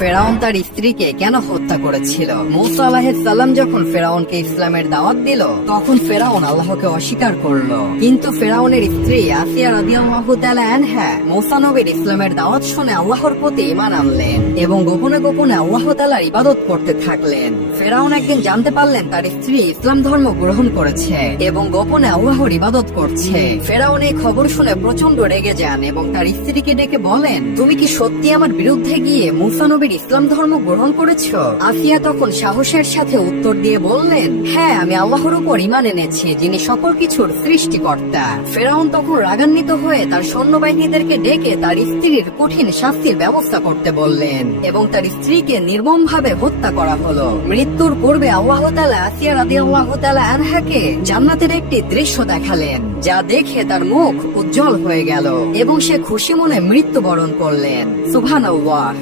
ফেরাউন তার স্ত্রীকে কেন হত্যা করেছিল। মূসা আলাইহিস সালাম যখন ফেরাউনকে ইসলামের দাওয়াত দিল, তখন ফেরাউন আল্লাহকে অস্বীকার করলো। কিন্তু ফেরাউনের স্ত্রী আসিয়া রাদিয়াল্লাহু তাআলা আনহা মূসা নবীর ইসলামের দাওয়াত শুনে আল্লাহর প্রতি ঈমান আনলেন এবং গোপনে গোপনে আল্লাহ তাআলার ইবাদত করতে থাকলেন। ফেরাউন একদিন জানতে পারলেন তার স্ত্রী ইসলাম ধর্ম গ্রহণ করেছে এবং গোপনে আল্লাহর ইবাদত করছে। ফেরাউন এই খবর শুনে প্রচন্ড রেগে যান এবং তার স্ত্রীকে ডেকে বলেন, তুমি কি সত্যি আমার বিরুদ্ধে গিয়ে মূসা নবীর ইসলাম ধর্ম গ্রহণ করেছো? আসিয়া তখন সাহসের সাথে উত্তর দিয়ে বললেন, হ্যাঁ, আমি আল্লাহর উপর ঈমান এনেছি, যিনি সকল কিছুর সৃষ্টিকর্তা। ফেরাউন তখন রাগান্বিত হয়ে তার সৈন্যবাহিনীদেরকে ডেকে তার স্ত্রীর কঠিন শাস্তির ব্যবস্থা করতে বললেন এবং তার স্ত্রীকে নির্মমভাবে হত্যা করা হলো। মৃত্যুর পূর্বে আল্লাহ তাআলা আসিয়া রাদিয়াল্লাহু তাআলা আনহাকে জান্নাতের একটি দৃশ্য দেখালেন, যা দেখে তার মুখ উজ্জ্বল হয়ে গেল এবং সে খুশি মনে মৃত্যুবরণ করলেন। সুবহানাল্লাহ।